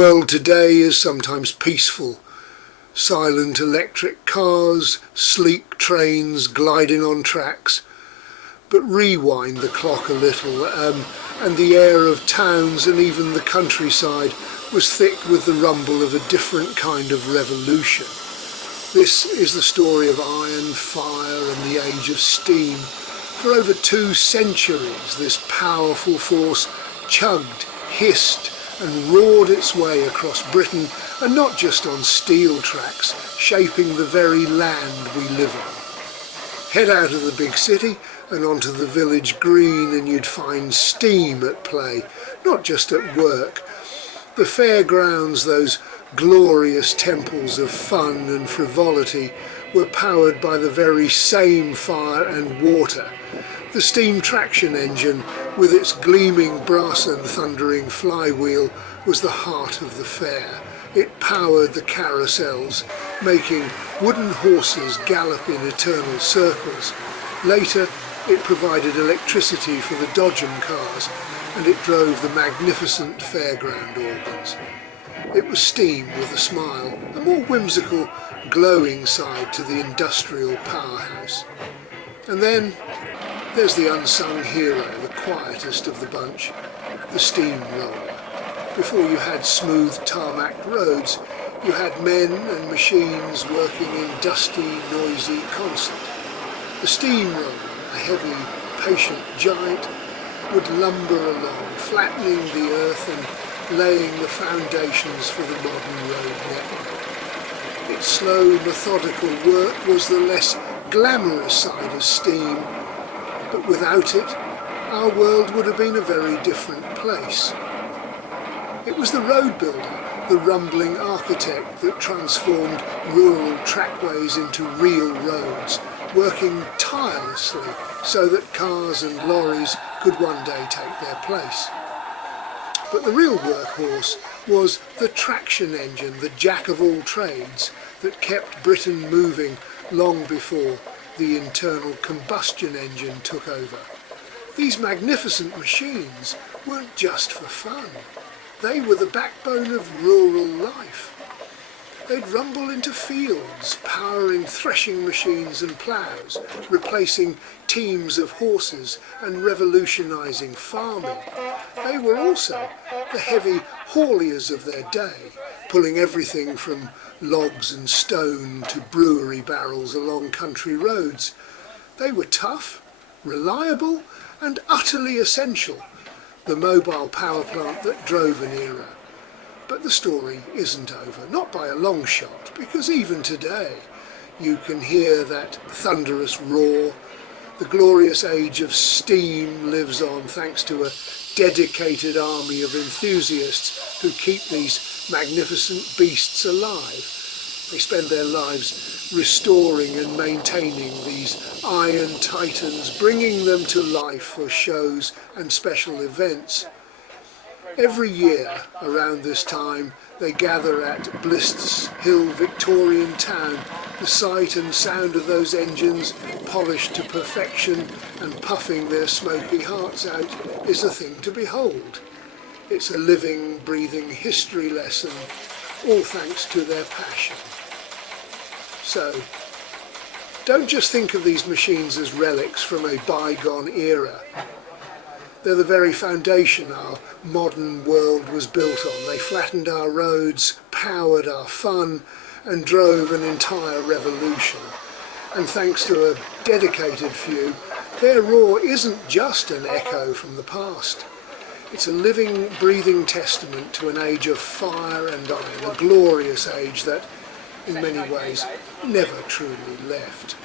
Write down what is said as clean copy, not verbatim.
world today is sometimes peaceful. Silent electric cars, sleek trains gliding on tracks. But rewind the clock a little, and the air of towns and even the countryside was thick with the rumble of a different kind of revolution. This is the story of iron, fire and the age of steam. For over 2 centuries this powerful force chugged, hissed and roared its way across Britain, and not just on steel tracks, shaping the very land we live on. Head out of the big city and onto the village green and you'd find steam at play, not just at work. The fairgrounds, those glorious temples of fun and frivolity, were powered by the very same fire and water. The steam traction engine, with its gleaming brass and thundering flywheel, was the heart of the fair. It powered the carousels, making wooden horses gallop in eternal circles. Later, it provided electricity for the dodgem cars, and it drove the magnificent fairground organs. It was steam with a smile, a more whimsical, glowing side to the industrial powerhouse. And then there's the unsung hero, the quietest of the bunch, the steamroller. Before you had smooth tarmac roads, you had men and machines working in dusty, noisy concert. The steamroller, a heavy, patient giant, would lumber along, flattening the earth and laying the foundations for the modern road network. Its slow, methodical work was the less glamorous side of steam, but without it, our world would have been a very different place. It was the road builder, the rumbling architect that transformed rural trackways into real roads, working tirelessly so that cars and lorries could one day take their place. But the real workhorse was the traction engine, the jack of all trades that kept Britain moving long before the internal combustion engine took over. These magnificent machines weren't just for fun. They were the backbone of rural life. They'd rumble into fields, powering threshing machines and ploughs, replacing teams of horses and revolutionising farming. They were also the heavy hauliers of their day, pulling everything from logs and stone to brewery barrels along country roads. They were tough, reliable and utterly essential, the mobile power plant that drove an era. But the story isn't over, not by a long shot, because even today you can hear that thunderous roar. The glorious age of steam lives on thanks to a dedicated army of enthusiasts who keep these magnificent beasts alive. They spend their lives restoring and maintaining these iron titans, bringing them to life for shows and special events. Every year around this time they gather at Blist's Hill Victorian town. The sight and sound of those engines, polished to perfection and puffing their smoky hearts out, is a thing to behold. It's a living, breathing history lesson, all thanks to their passion. So, don't just think of these machines as relics from a bygone era. They're the very foundation our modern world was built on. They flattened our roads, powered our fun, and drove an entire revolution. And thanks to a dedicated few, their roar isn't just an echo from the past. It's a living, breathing testament to an age of fire and iron, a glorious age that, in many ways, never truly left.